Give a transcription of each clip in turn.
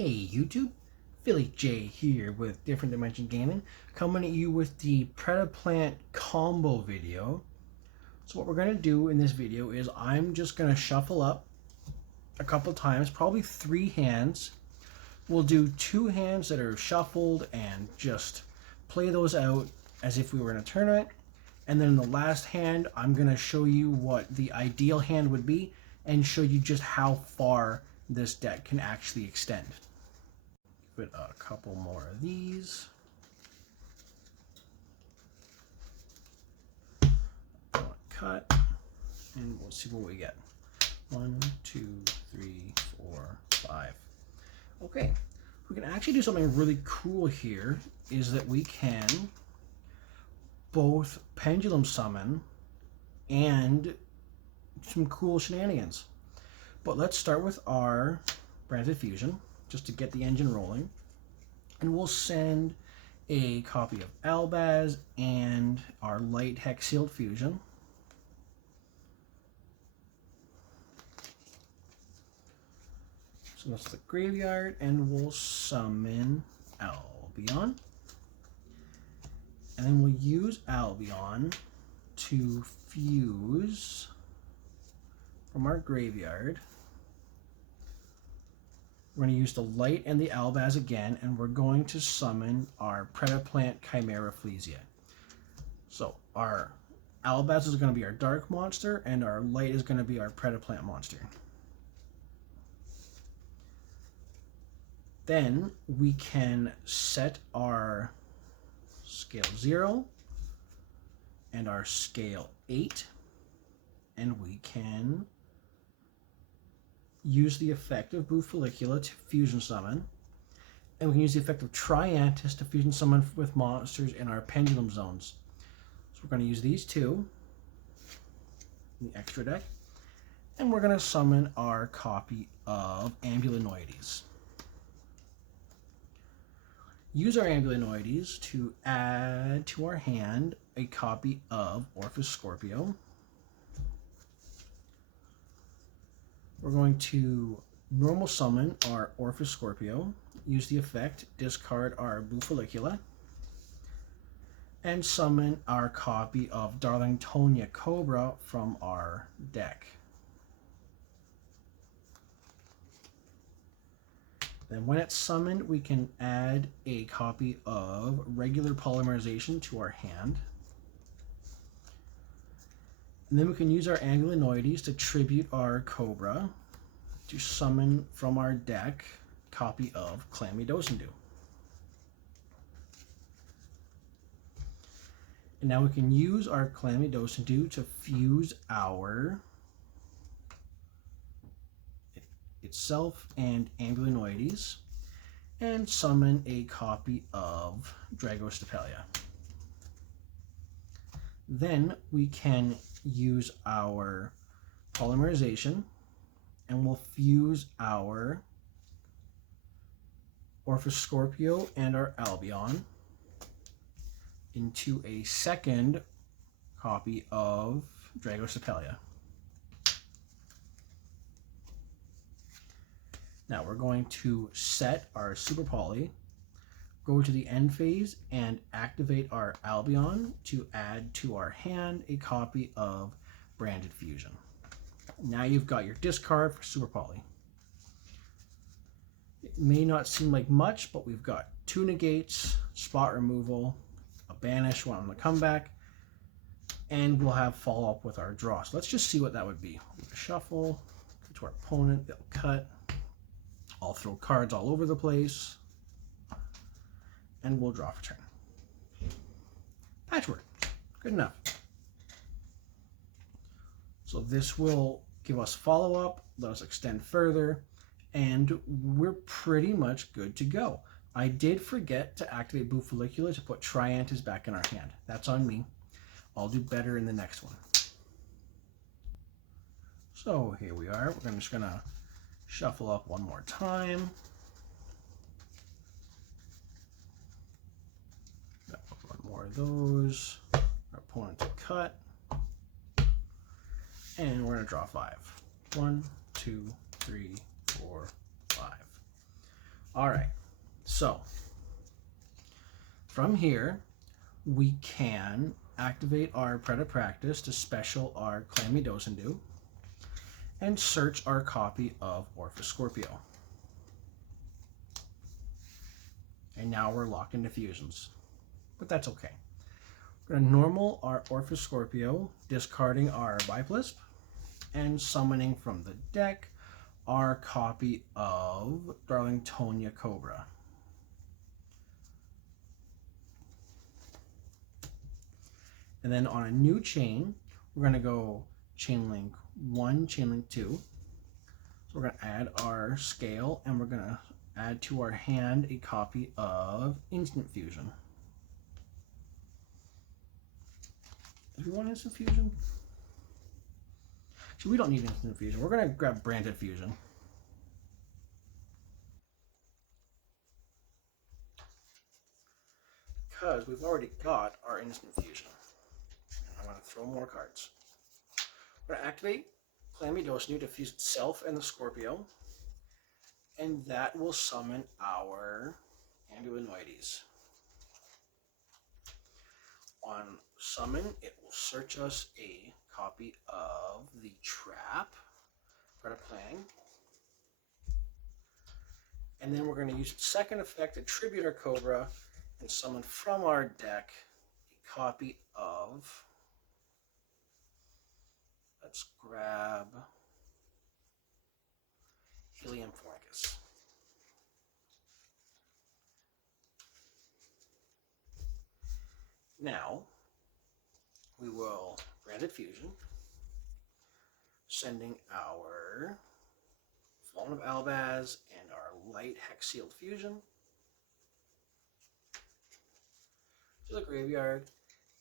Hey YouTube, Philly J here with Different Dimension Gaming, coming at you with the Predaplant combo video. So what we're going to do in this video is I'm just going to shuffle up a couple times, probably 3 hands. We'll do 2 hands that are shuffled and just play those out as if we were in a tournament. And then in the last hand, I'm going to show you what the ideal hand would be and show you just how far this deck can actually extend. Give it a couple more of these. Cut, and we'll see what we get. 1, 2, 3, 4, 5. Okay, we can actually do something really cool here, is that we can both pendulum summon and some cool shenanigans. But let's start with our Venom Fusion, just to get the engine rolling. And we'll send a copy of Albaz and our light hex sealed fusion. So that's the graveyard, and we'll summon Albion. And then we'll use Albion to fuse from our graveyard. We're going to use the light and the Albaz again, and we're going to summon our Predaplant Chimera Flesia. So our Albaz is going to be our dark monster, and our light is going to be our Predaplant monster. Then we can set our scale 0 and our scale 8, and we can use the effect of Blue Follicula to fusion summon, and we can use the effect of Triantis to fusion summon with monsters in our pendulum zones. So we're going to use these two in the extra deck, and we're going to summon our copy of Ambulinoides. Use our Ambulinoides to add to our hand a copy of Orphis Scorpio. We're going to normal summon our Orphis Scorpio, use the effect, discard our Blue Follicula, and summon our copy of Darlingtonia Cobra from our deck. Then when it's summoned, we can add a copy of Regular Polymerization to our hand. And then we can use our Ambulinoides to tribute our Cobra to summon from our deck a copy of Clammy-Dosendu. And now we can use our Clammy-Dosendu to fuse our itself and Ambulinoides and summon a copy of Dragostapelia. Then we can use our polymerization, and we'll fuse our Orphis Scorpio and our Albion into a second copy of Dragostapelia. Now we're going to set our Super Poly, go to the end phase, and activate our Albion to add to our hand a copy of Branded Fusion. Now you've got your discard for Super Poly. It may not seem like much, but we've got 2 negates, spot removal, a banish one on the comeback, and we'll have follow up with our draw. So let's just see what that would be. We'll shuffle, go to our opponent, they'll cut. I'll throw cards all over the place, and we'll draw for turn. Patchwork, good enough. So this will give us follow-up, let us extend further, and we're pretty much good to go. I did forget to activate Blue Follicula to put Triantis back in our hand. That's on me. I'll do better in the next one. So here we are. We're just going to shuffle up one more time. Got one more of those. Our opponent to cut. And we're going to draw 5. 1, 2, 3, 4, 5. All right, so from here we can activate our Predaplant to special our Clammy Dosendu and search our copy of Orphis Scorpio. And now we're locked into fusions, but that's okay. We're going to normal our Orphis Scorpio, discarding our Biplisp, and summoning from the deck our copy of Darlingtonia Cobra. And then on a new chain, we're going to go chain link 1, chain link 2. So we're going to add our scale, and we're going to add to our hand a copy of Instant Fusion. Do we want Instant Fusion? So we don't need Instant Fusion. We're going to grab Branded Fusion. Because we've already got our Instant Fusion. And I'm going to throw more cards. We're going to activate Clammy Dosendu to fuse itself and the Scorpio. And that will summon our Ambuinoides. On summon, it will search us a copy of the Trap, Predaplant. And then we're going to use its second effect to tribute our Cobra and summon from our deck a copy of, let's grab Helium Fornicus. Now, we will Branded Fusion, sending our Fallen of Albaz and our Light Hex Sealed Fusion to the graveyard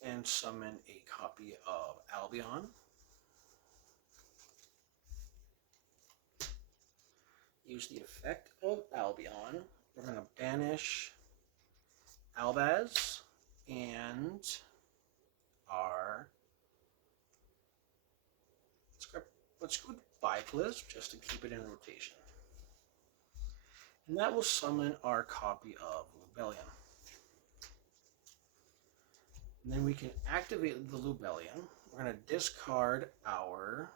and summon a copy of Albion. Use the effect of Albion. We're going to banish Albaz and our, let's go with Biplisp just to keep it in rotation. And that will summon our copy of Lubellion. And then we can activate the Lubellion. We're going to discard our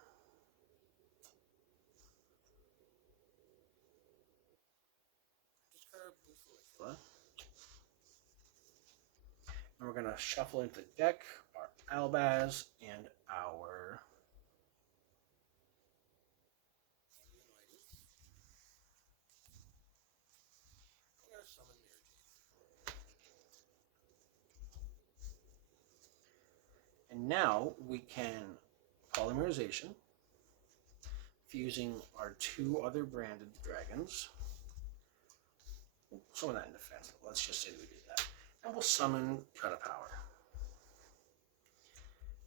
and we're going to shuffle into the deck our Albaz and our and now we can polymerization, fusing our 2 other branded dragons. Some of that in defense, but let's just say we did that. And we'll summon Predapower.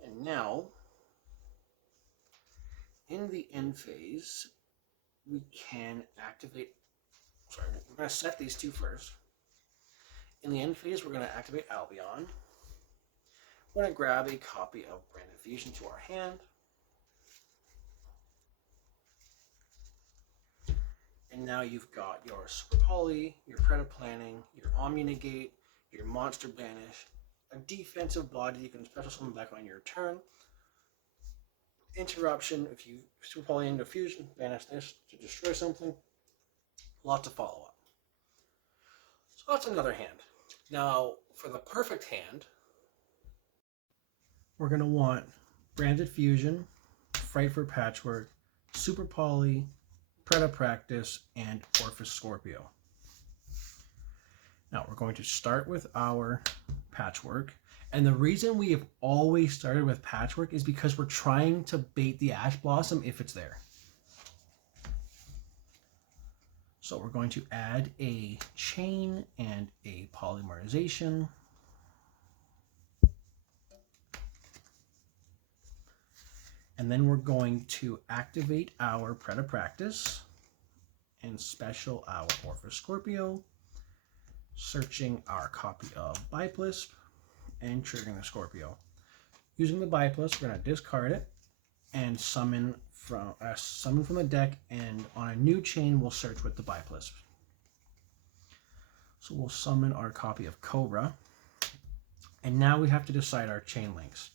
And now, in the end phase, we can activate, we're going to set these 2 first. In the end phase, we're going to activate Albion. We're going to grab a copy of Branded Fusion to our hand. And now you've got your Super Poly, your Predaplanting, your Omni-Negate, your Monster Banish, a defensive body you can special summon back on your turn. Interruption, if you Super Poly into Fusion, banish this to destroy something. Lots of follow-up. So that's another hand. Now, for the perfect hand, we're going to want Branded Fusion, Frightful Patchwork, Super Poly, Predaplant, and Orphis Scorpio. Now we're going to start with our Patchwork. And the reason we have always started with Patchwork is because we're trying to bait the Ash Blossom if it's there. So we're going to add a chain and a polymerization. And then we're going to activate our Predaplant and special our Orphis Scorpio, searching our copy of Biplisp and triggering the Scorpio. Using the Biplisp, we're going to discard it and summon from the deck, and on a new chain we'll search with the Biplisp. So we'll summon our copy of Cobra. And now we have to decide our chain links.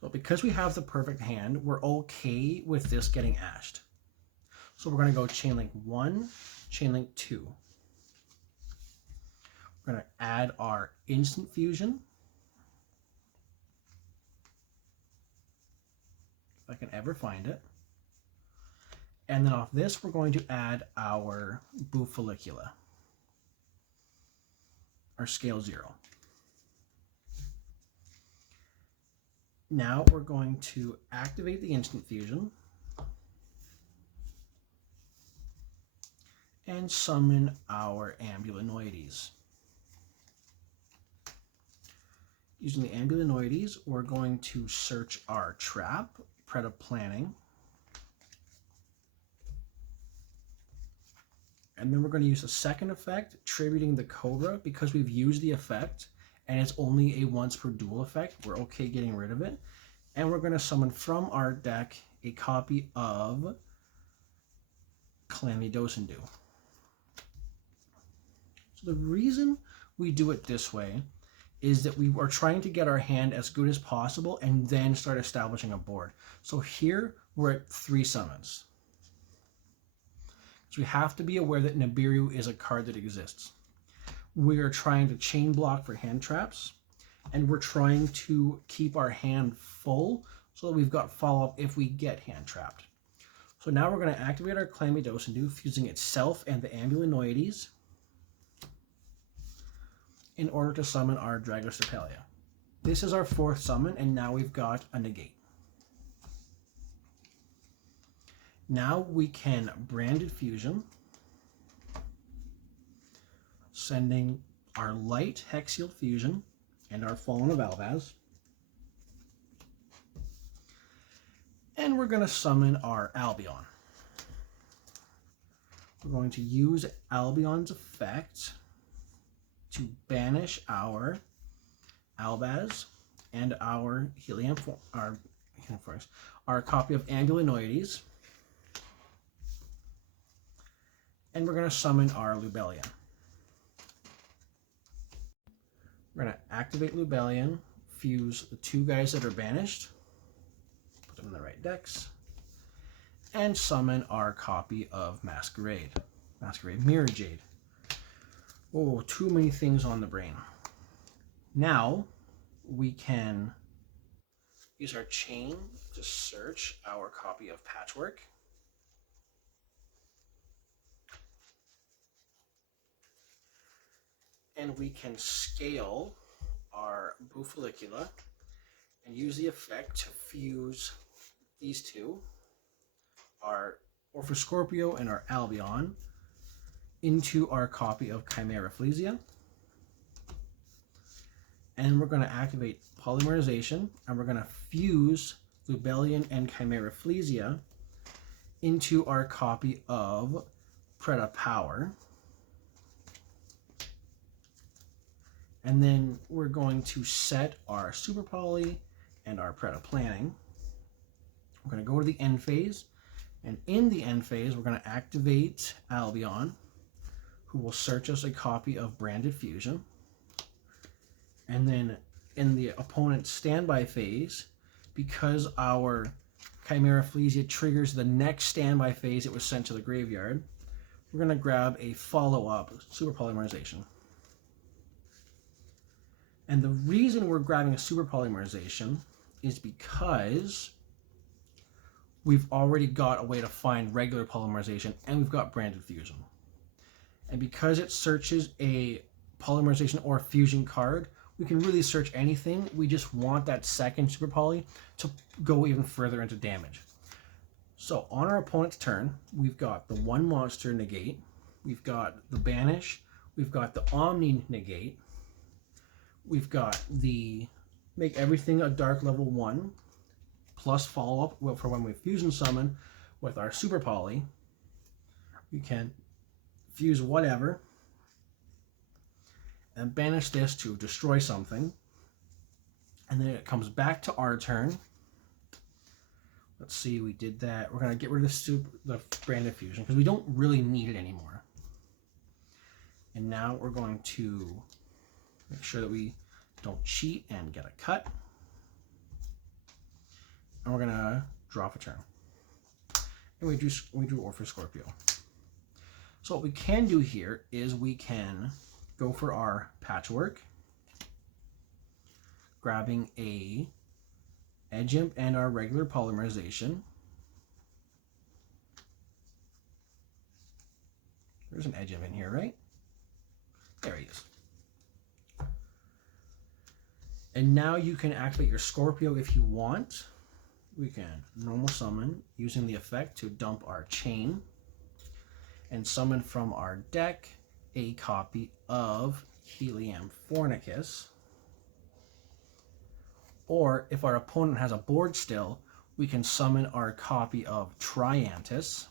So because we have the perfect hand, we're okay with this getting ashed. So we're going to go chain link 1, chain link 2. We're going to add our instant fusion. If I can ever find it. And then off this, we're going to add our Bufollicula, our scale 0. Now we're going to activate the instant fusion and summon our Ambulinoides. Using the Ambulinoides, we're going to search our trap, Predaplanting, and then we're going to use a second effect, tributing the Cobra. Because we've used the effect and it's only a once per duel effect, we're okay getting rid of it. And we're going to summon from our deck a copy of Calamity-Dosendu. So the reason we do it this way is that we are trying to get our hand as good as possible and then start establishing a board. So here we're at 3 summons. So we have to be aware that Nibiru is a card that exists. We are trying to chain block for hand traps, and we're trying to keep our hand full so that we've got follow-up if we get hand trapped. So now we're going to activate our Calamity-Dosendu, fusing itself and the Ambulinoides in order to summon our Dragoserpelia. This is our 4th summon, and now we've got a negate. Now we can Branded Fusion, sending our light Hexial Fusion and our Fallen of Albaz. And we're going to summon our Albion. We're going to use Albion's effect to banish our Albaz and our our copy of Ambulinoides. And we're going to summon our Lubellion. We're going to activate Lubellion, fuse the 2 guys that are banished, put them in the right decks, and summon our copy of Masquerade Mirror Jade. Oh, too many things on the brain. Now we can use our chain to search our copy of Patchwork. And we can scale our Bufollicula and use the effect to fuse these 2, our Orphoscorpio and our Albion, into our copy of Chimera Flesia. And we're going to activate Polymerization, and we're going to fuse Lubellion and Chimera Flesia into our copy of Predapower. And then we're going to set our Super Poly and our Predaplanting. We're going to go to the end phase, and in the end phase, we're going to activate Albion, who will search us a copy of Branded Fusion. And then in the opponent's standby phase, because our Chimera Flesia triggers the next standby phase it was sent to the graveyard, we're going to grab a follow-up Super Polymerization. And the reason we're grabbing a Super Polymerization is because we've already got a way to find regular Polymerization, and we've got Branded Fusion. And because it searches a Polymerization or a Fusion card, we can really search anything. We just want that second Super Poly to go even further into damage. So on our opponent's turn, we've got the 1 monster negate, we've got the Banish, we've got the Omni negate, we've got the make everything a dark level 1, plus follow-up for when we fusion summon with our Super Poly. We can fuse whatever and banish this to destroy something. And then it comes back to our turn. Let's see, we did that. We're going to get rid of the Branded Fusion because we don't really need it anymore. And now we're going to make sure that we don't cheat and get a cut. And we're gonna draw for turn. And we do Orphan Scorpio. So what we can do here is we can go for our patchwork, grabbing a edge imp and our regular polymerization. There's an edge imp in here, right? There he is. And now you can activate your Scorpio if you want. We can normal summon using the effect to dump our chain and summon from our deck a copy of Helium Fornicus. Or if our opponent has a board still, we can summon our copy of Triantis,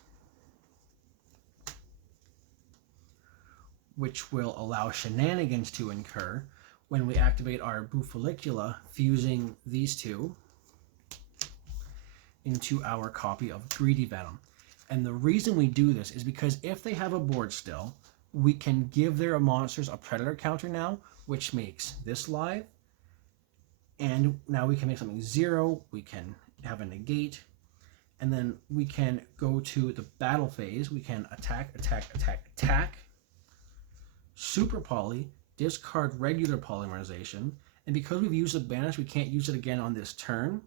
which will allow shenanigans to incur when we activate our Bufolicula, fusing these two into our copy of Greedy Venom. And the reason we do this is because if they have a board still, we can give their monsters a predator counter now, which makes this live. And now we can make something 0, we can have a negate, and then we can go to the battle phase. We can attack, attack, attack, attack, super poly, discard regular polymerization, and because we've used the banish, we can't use it again on this turn.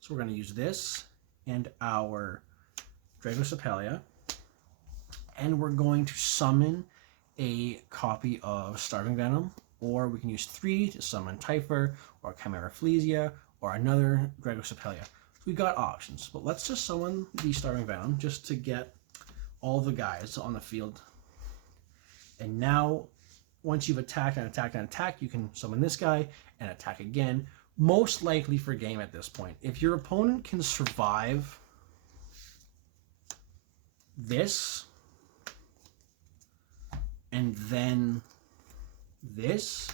So we're going to use this and our Dragocepalia, and we're going to summon a copy of Starving Venom, or we can use 3 to summon Typher, or Chimera Flesia, or another Dragocepalia. So we've got options, but let's just summon the Starving Venom just to get all the guys on the field. And now, once you've attacked and attacked and attacked, you can summon this guy and attack again, most likely for game at this point. If your opponent can survive this, and then this,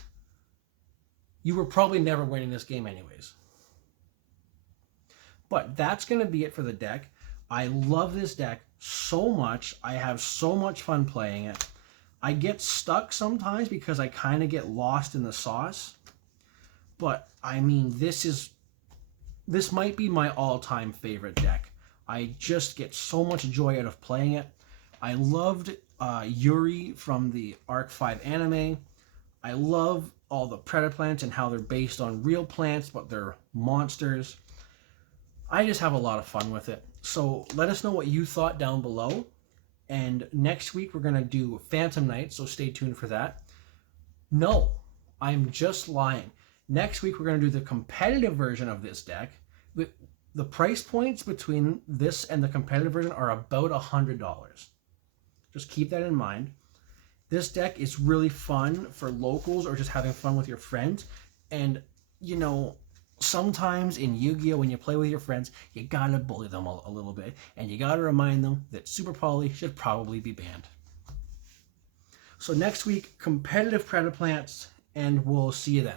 you were probably never winning this game anyways. But that's going to be it for the deck. I love this deck so much. I have so much fun playing it. I get stuck sometimes because I kind of get lost in the sauce. But, I mean, this might be my all-time favorite deck. I just get so much joy out of playing it. I loved Yuri from the Arc 5 anime. I love all the Predaplants and how they're based on real plants, but they're monsters. I just have a lot of fun with it. So let us know what you thought down below. And next week we're going to do Phantom Knight, so stay tuned for that. No, I'm just lying. Next week we're going to do the competitive version of this deck. The price points between this and the competitive version are about $100. Just keep that in mind. This deck is really fun for locals or just having fun with your friends. And, you know, sometimes in Yu-Gi-Oh! When you play with your friends, you gotta bully them a little bit. And you gotta remind them that Super Poly should probably be banned. So next week, competitive Predaplants, and we'll see you then.